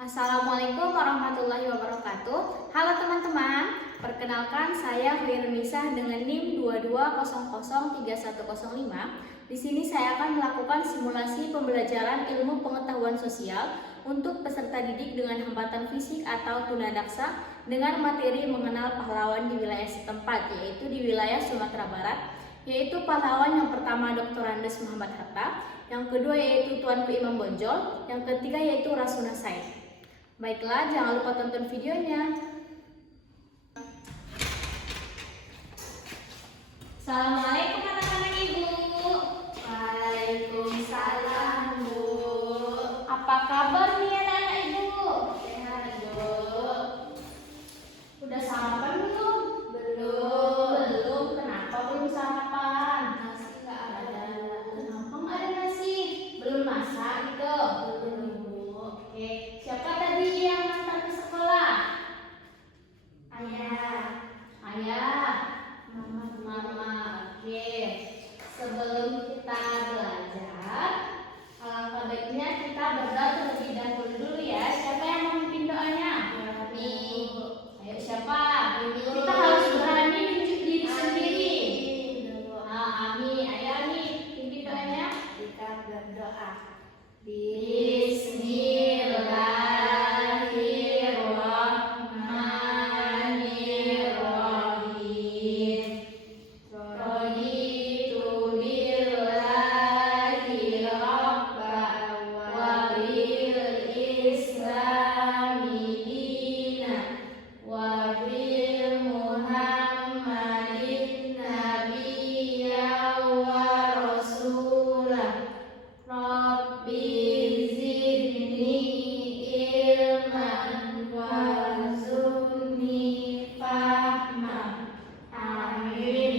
Assalamualaikum warahmatullahi wabarakatuh. Halo teman-teman, perkenalkan saya Hoirunisa dengan NIM 22003105. Di sini saya akan melakukan simulasi pembelajaran ilmu pengetahuan sosial untuk peserta didik dengan hambatan fisik atau tunadaksa dengan materi mengenal pahlawan di wilayah setempat, yaitu di wilayah Sumatera Barat, yaitu pahlawan yang pertama Dr. Andes Muhammad Hatta, yang kedua yaitu Tuanku Imam Bonjol, yang ketiga yaitu Rasuna Said. Baiklah, jangan lupa tonton videonya. Assalamualaikum anak-anak Ibu. Waalaikumsalam, Bu. Apa kabar nih anak-anak Ibu? Sehat, Bu. Udah sarapan belum? Belum. Kenapa belum sarapan? Nasi nggak ada. Kenapa nggak ada nasi? Belum masak gitu? Belum, Bu. Oke, siapa tadi yang antar ke sekolah? Ayah. Ayah. Mama. Oke. Sebelum kita belajar, alangkah baiknya kita berdoa terlebih dahulu dulu ya. Siapa yang mau memimpin doanya? Kami. Ayo siapa? Ibu. Kita harus berani menunjuk diri sendiri. Dulu. Ami, ayo Ami, pimpin doanya. Kita berdoa. Bismillahirrahmanirrahim. Raditu billahi rabba wa bil islami dina wa bil muhammadin nabiyya wa rasulah. Rabbi zidni ilman warzuqni fahma. Amin.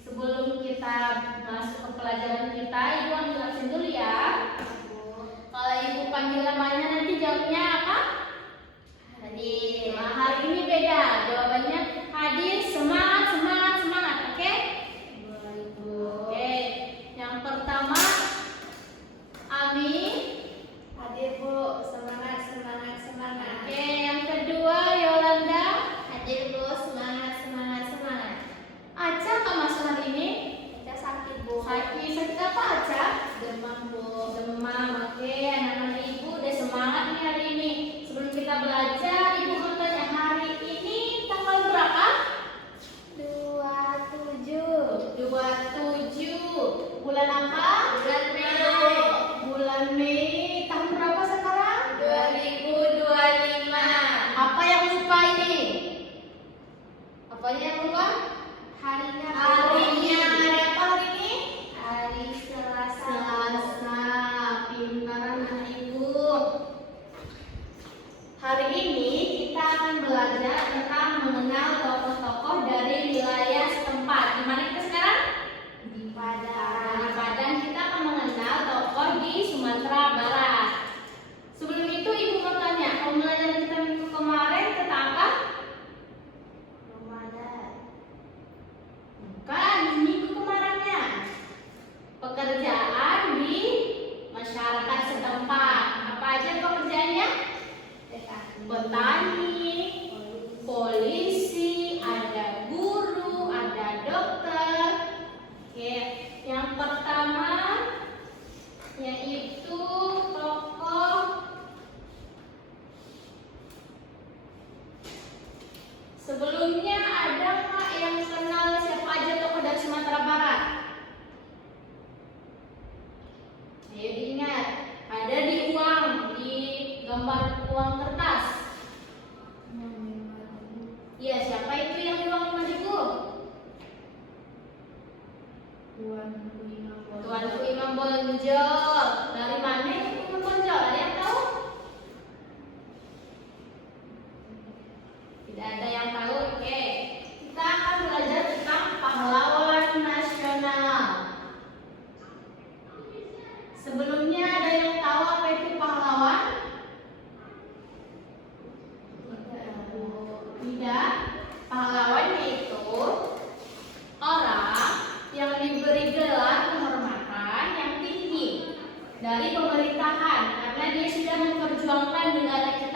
Sebelum kita masuk ke pelajaran kita, Ibu ambil absen dulu ya. Kalau Ibu panggil namanya nanti jawabnya apa? Hadir. Nah, hari ini beda. Jawabannya hadir, semangat, semangat, semangat. Oke? Oke. Yang pertama Ami. Hadir, Bu. Semangat, semangat, semangat. Oke, yang kedua Yolanda. Hadir, Bu. Semangat, semangat, semangat. Aca nggak masuk hari ini? Kita sakit, Bu. Sakit apa Aca? Demam, Bu. Demam. Oke, anak-anak Ibu udah semangat nih hari ini. Sebelum kita belajar, Ibu mau tanya hari ini tanggal berapa? 27. 27. Bulan apa? Bulan Mei. Bulan Mei. Tahun berapa sekarang? 2025. Apa yang lupa ini? Apanya yang lupa? Harinya Harinya hari apa hari ini? hari Selasa. Selasa. Pintar anak Ibu. Hari ini kita akan belajar tentang mengenal tokoh-tokoh dari wilayah setempat. Di mana kita sekarang? Di Di Padang. Padang. Kita akan mengenal tokoh di Sumatera Barat. Sebelum itu Ibu mau tanya, pembelajaran kita minggu kemarin tentang apa? Ramadan. Bukan, minggu kemarinnya. Pekerjaan di masyarakat setempat. Apa aja pekerjaannya? Petani, polisi, ada guru, ada dokter. Oke, yang pertama yaitu tokoh sebelumnya ada nggak yang kenal siapa aja tokoh dari Sumatera Barat? Ayo diingat, ada di uang, di gambar uang kertas. Iya, siapa itu yang di uang 5.000? Tuanku Imam Bonjol. Dari mana itu Imam Bonjol? Ada yang tahu? Tidak ada yang tahu. Oke. Kita akan belajar tentang pahlawan nasional. Sebelumnya ada yang tahu apa itu pahlawan? Tidak. Pahlawan itu orang yang diberi gelar kehormatan yang tinggi dari pemerintahan karena dia sudah memperjuangkan negara kita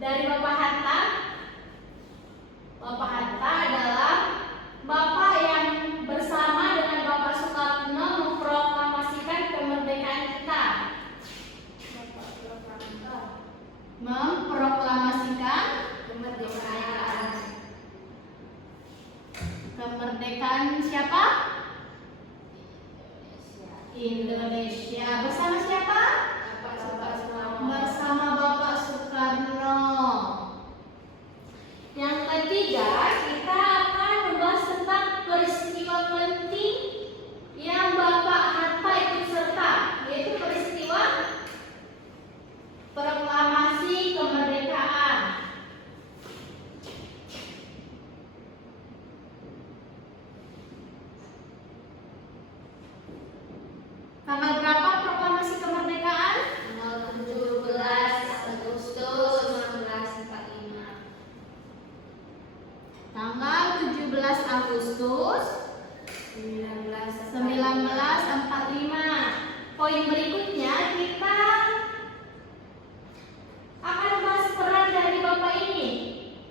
dari Bapak Hatta. Bapak Hatta adalah bapak yang bersama dengan Bapak Soekarno memproklamasikan kemerdekaan kita. Memproklamasikan kemerdekaan siapa? Indonesia. Bersama siapa? Bersama Bapak Soekarno. Yang ketiga, kita akan membahas tentang peristiwa penting yang Bapak Hatta ikut serta, yaitu peristiwa proklamasi kemerdekaan. Tanggal berapa proklamasi kemerdekaan? Tanggal 17 Agustus 1945. Tanggal 17 Agustus 1945. Poin berikutnya kita akan bahas peran dari Bapak ini.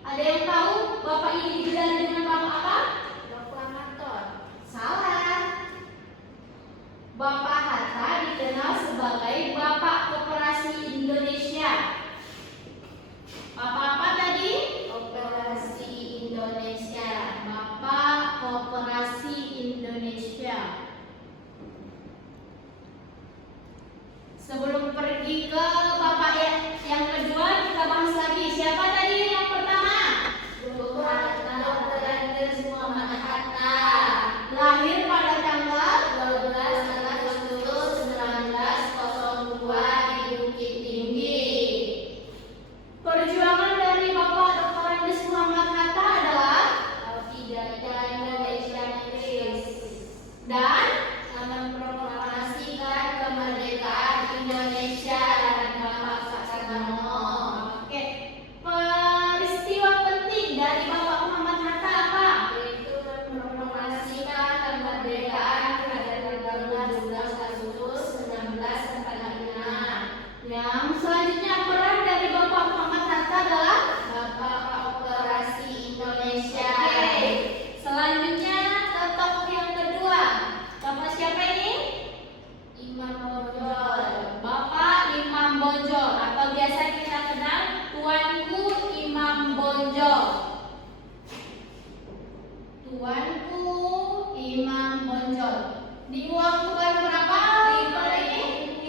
Ada yang tahu Bapak ini digelar dengan Bapak apa? Proklamator. Salah. Bapak Hatta dikenal sebagai Bapak Koperasi Indonesia. Bapak apa tadi? Operasi Indonesia. Bapak Koperasi Indonesia. Sebelum pergi ke Bapak yang kedua, kita bahas lagi. Siapa tadi yang pertama? Dr. Andes Muhammad Hatta. Lahir pada tanggal 12 Agustus 1902 di Bukit Tinggi. perjuangan dari Bapak Dr. Andes Muhammad Hatta adalah Tidak Indonesia Inggris. dan Memproklamasikan kemerdekaan Indonesia dan Bapak Soekarno. oke. Peristiwa penting dari Bapak Muhammad Hatta apa? Yaitu memproklamasikan kemerdekaan pada tanggal 17 Agustus 1945. Yang selanjutnya peran dari Bapak Muhammad Hatta adalah Bapak Operasi Indonesia. oke. Selanjutnya ke tokoh yang kedua. Bapak siapa ini? Imam Bonjol. Bapak Imam Bonjol atau biasa kita kenal Tuanku Imam Bonjol. Tuanku Imam Bonjol. Di uang tukar berapa? Ini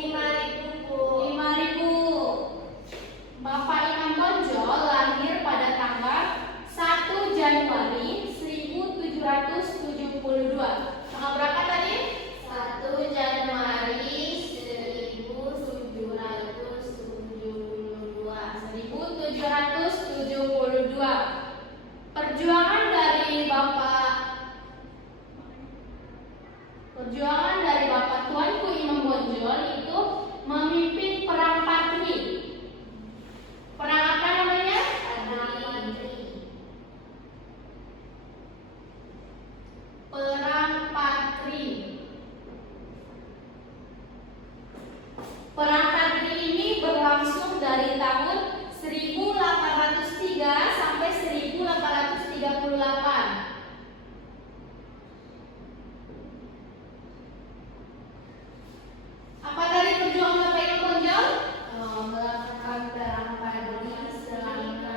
5.000. 5.000. Bapak Imam Bonjol lahir pada tanggal 1 Januari 1772. Tanggal berapa tadi? 1 Januari 1772. 1772. Perjuangan dari Bapak Tuanku Imam Bonjol itu memimpin perang Patri. Perang apa namanya? Perang Patri. Perang Patri ini berlangsung dari tahun 1803 sampai 1838. Apa tadi perjuangan Bapak Imam Bonjol? Melakukan perang Patri selama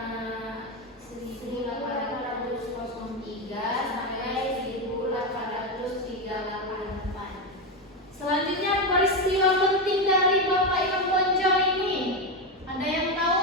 1803 sampai 1838. Selanjutnya peristiwa penting dari Bapak Imam Bonjol ini. Ada yang tahu?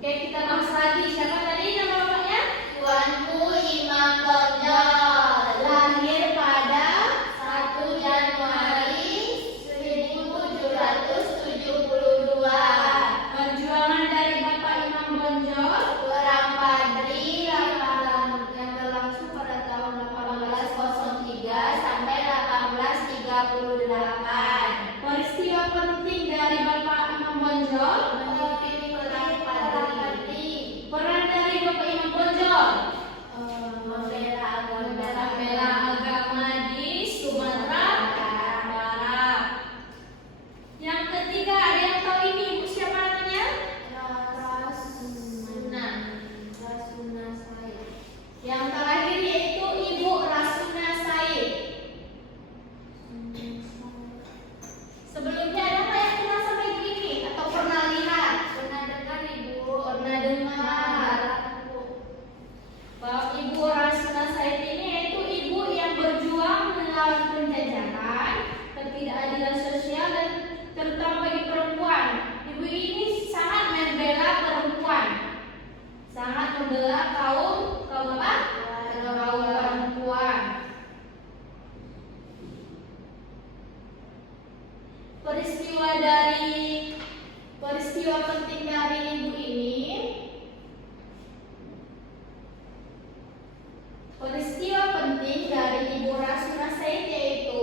Oke, kita bahas lagi. Siapa tadi nama bapaknya? Tuanku Imam Bonjol. Lahir pada 1 Januari 1772. Perjuangan dari Bapak Imam Bonjol. Perang Padri yang berlangsung pada tahun 1803 sampai 1838. Peristiwa penting dari Bapak Imam Bonjol. Memimpin perang Padri. Peran dari Bapak Imam Bonjol. Membela Agama di Sumatera Barat. Yang ketiga, ada yang tahu ini ibu siapa namanya? Rasuna Said. Yang terakhir yaitu Ibu Rasuna Said. Sebelumnya ada nggak yang kenal sama ibu ini atau pernah lihat? Pernah dengar Ibu? Pernah dengar. Bahwa Ibu Rasuna Said ini yaitu ibu yang berjuang melawan penjajahan, ketidakadilan sosial dan terutama bagi perempuan. Ibu ini sangat membela perempuan, sangat membela kaum apa? Kaum perempuan. Peristiwa penting dari ibu ini. Peristiwa penting dari Ibu Rasuna Said yaitu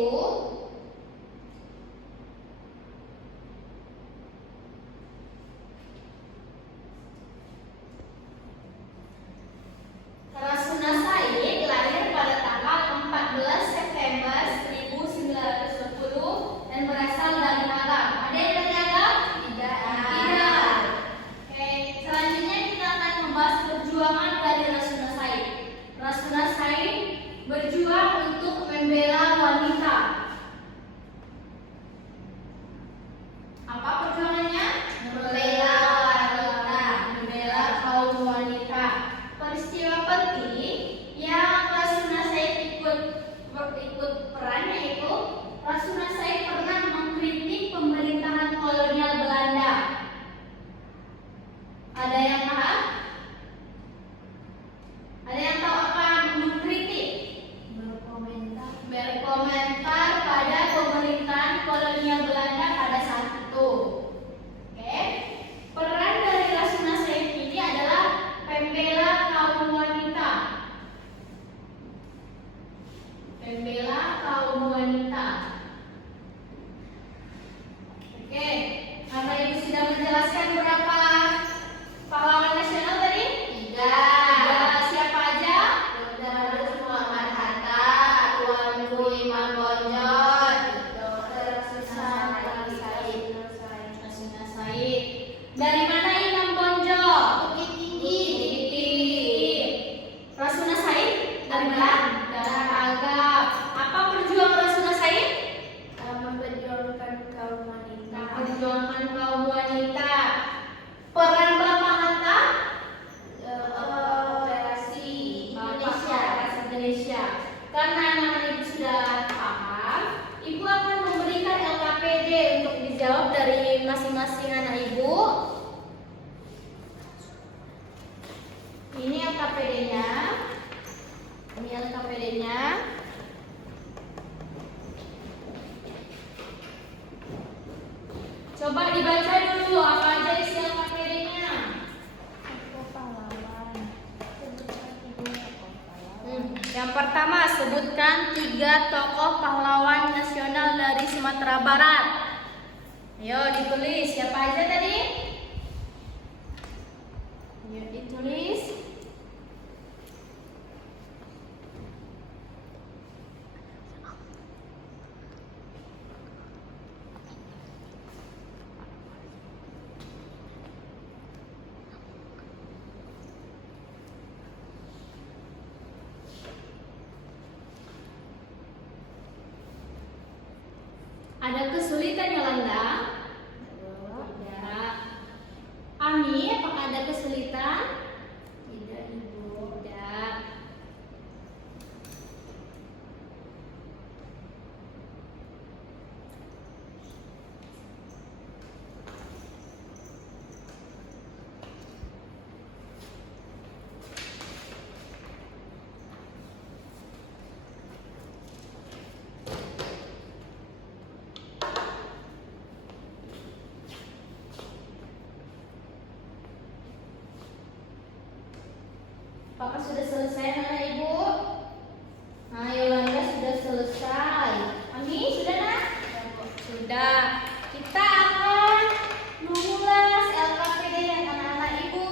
Rasuna Said lahir pada tanggal 14 September 1910 dan berasal dari Agam. Ada yang dari Agam? Tidak. Tidak. Oke, selanjutnya kita akan membahas perjuangan dari Rasuna Said. Rasuna Said berjuang untuk membela wanita. Apa perjuangannya? Membela wanita. Membela kaum wanita. Peristiwa penting yang Rasuna Said ikut peran yaitu Rasuna Said pernah mengkritik pemerintahan kolonial Belanda. Ada yang paham? Ada yang tahu apa mengkritik? Berkomentar pada pemerintahan kolonial Belanda pada saat itu. Oke. Peran dari Rasuna Said ini adalah pembela kaum wanita. Pembela kaum wanita. Oke. Karena ibu sudah menjelaskan berapa pahlawan nasional tadi? 3. Siapa aja? Dr. Muhammad Hatta, Tuanku Imam Bonjol, Dr. Rasuna Said. Rasuna Said. Dari mana Imam Bonjol? Bukit Tinggi. Bukit Tinggi. Rasuna Said dari mana? Dari Agam. Apa perjuangan Rasuna Said? Memperjuangkan kaum wanita. Perjuangan kaum wanita. Peran Bapak Hatta? Operasi Indonesia. Bahasa Indonesia. Karena anak-anak ibu sudah paham, ibu akan memberikan LKPD untuk dijawab dari masing-masing anak ibu. Ini LKPD-nya. Ini LKPD-nya. Coba dibaca dulu apa aja isi LKPD-nya. Yang pertama, sebutkan 3 tokoh pahlawan nasional dari Sumatera Barat. Ayo ditulis, siapa aja tadi? Ayo ditulis. Ada kesulitan Yolanda? Tidak. Ami, apakah ada kesulitan? Tidak, Ibu. Tidak. Apakah sudah selesai anak ibu? Nah, Yolanda sudah selesai. Ami, sudah nak? Sudah. Kita akan mengulas LKPD yang anak-anak ibu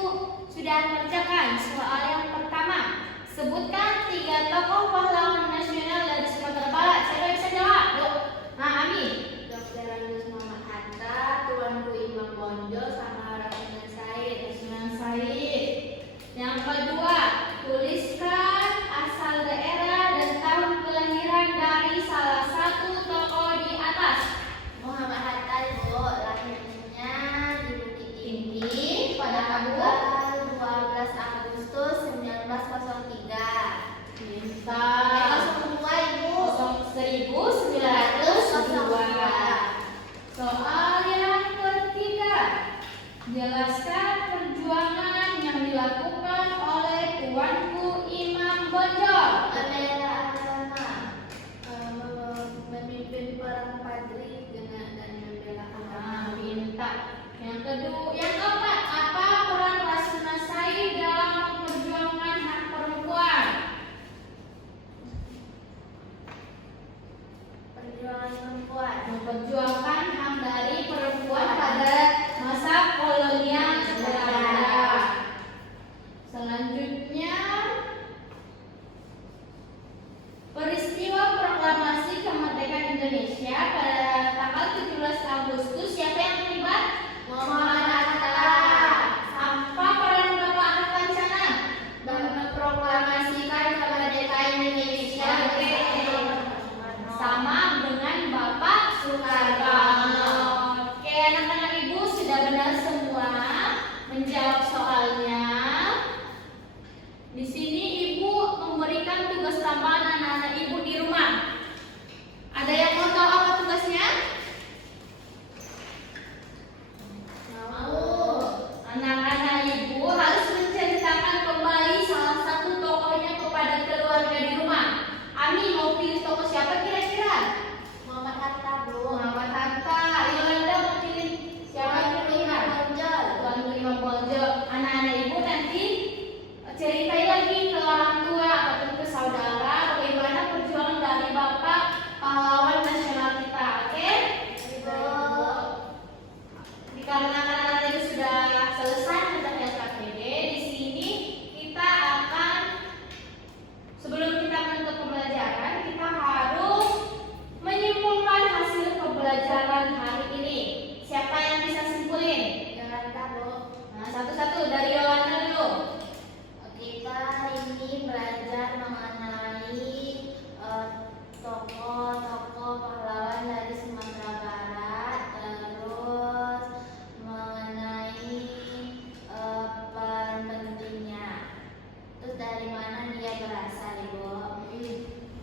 sudah kerjakan. Soal yang pertama, sebutkan 3 tokoh pahlawan nasional dari Sumatera Barat. Siapa bisa jawab? Yuk. Nah, Ami. Dr. Andes Muhammad Hatta, Tuanku Imam Bonjol, sama Rasuna Said. Rasuna Said. Yang kedua, tuliskan asal daerah dan tahun kelahiran dari salah satu tokoh di atas. Muhammad Hatta Ibu, lahirnya di Bukit Tinggi pada tanggal 12 Agustus 1903. Pintar. 02 Ibu. 1902. Soal yang ketiga, jelaskan perjuangan yang dilakukan oleh Tuanku Imam Bonjol. Membela agama, memimpin perang Padri dan membela agama. Nah, pintar. Yang keempat, apa peran Rasuna Said dalam memperjuangkan hak perempuan? Perjuangan perempuan. Memperjuangkan hak dari perempuan pada masa kolonial Belanda. Selanjutnya, peristiwa proklamasi kemerdekaan Indonesia pada tanggal 17 Agustus, siapa yang terlibat? Muhammad Hatta. Apa peran Bapak Hatta di sana? Memproklamasikan kemerdekaan Indonesia. Sama dengan Bapak Soekarno. Oke, anak-anak ibu sudah benar semua menjawab soalnya. Di sini ibu memberikan tugas tambahan anak-anak ibu di rumah. Ada yang mau tahu apa tugasnya? Mau. Anak-anak ibu harus menceritakan kembali salah satu tokohnya kepada keluarga di rumah. Ami mau pilih tokoh siapa kira-kira? Muhammad Hatta, Bu. Muhammad Hatta. Yolanda mau pilih siapa kira-kira? Bonjol. Tuanku Imam Bonjol. Anak-anak ibu nanti ceritain lagi ke orang tua ataupun ke saudara bagaimana perjuangan dari Bapak pahlawan nasional kita. Oke? Dikarenakan anak-anak itu sudah selesai tentang LKPD, di sini kita akan, sebelum kita menutup pembelajaran, kita harus menyimpulkan hasil pembelajaran hari ini. Siapa yang bisa simpulin? Yolanda, Bu. Nah, satu-satu dari Yolanda dulu. Kita ini belajar mengenai tokoh-tokoh pahlawan dari Sumatera Barat, terus mengenai peran pentingnya, terus dari mana dia berasal, Ibu.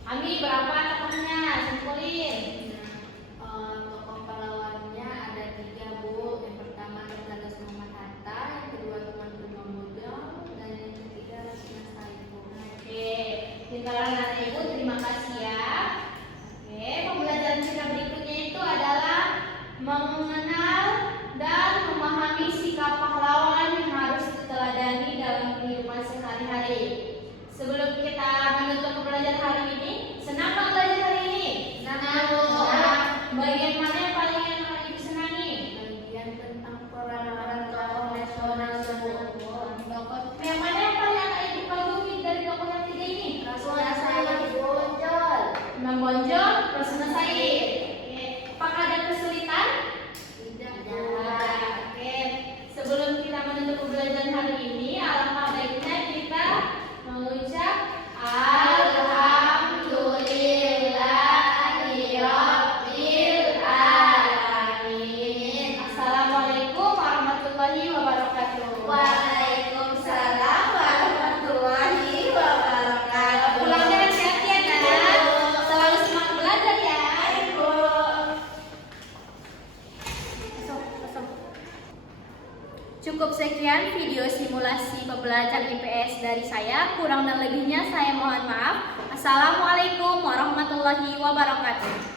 Ami, berapa tokohnya? Simpulin. Tokoh pahlawannya ada 3, Bu. Yang pertama Dr. Andes Muhammad Hatta, yang kedua Tuanku Imam Bonjol, dan yang ketiga Rasuna Said, Bu. Oke, pintaran anak ibu, terima kasih ya. Oke, pembelajaran kita berikutnya itu adalah mengenal dan memahami sikap pahlawan yang harus diteladani dalam kehidupan sehari-hari. Sebelum kita menutup pembelajaran hari ini, senang nggak belajar hari ini? Senang, Bu. Bagian mana yang paling anak ibu senangi? Bagian tentang peran tokoh nasional, Bu. Yang mana yang paling anak ibu kagumi dari tokoh yang 3 ini? Rasuna Said, Bonjol. Imam Bonjol, Rasuna Said. Oke. Apakah ada kesulitan? Tidak. Oke. Sebelum kita menutup pembelajaran hari ini, alangkah baiknya kita mengucap Alhamdulillahirabbil alamin. Assalamualaikum warahmatullahi wabarakatuh. Waalaikumsalam warahmatullahi wabarakatuh. Pulang dengan sehat ya, Nak. Selalu semangat belajar ya. Ibu. Cukup sekian video simulasi pembelajaran IPS dari saya. Kurang dan lebihnya saya mohon maaf. Assalamualaikum warahmatullahi wabarakatuh.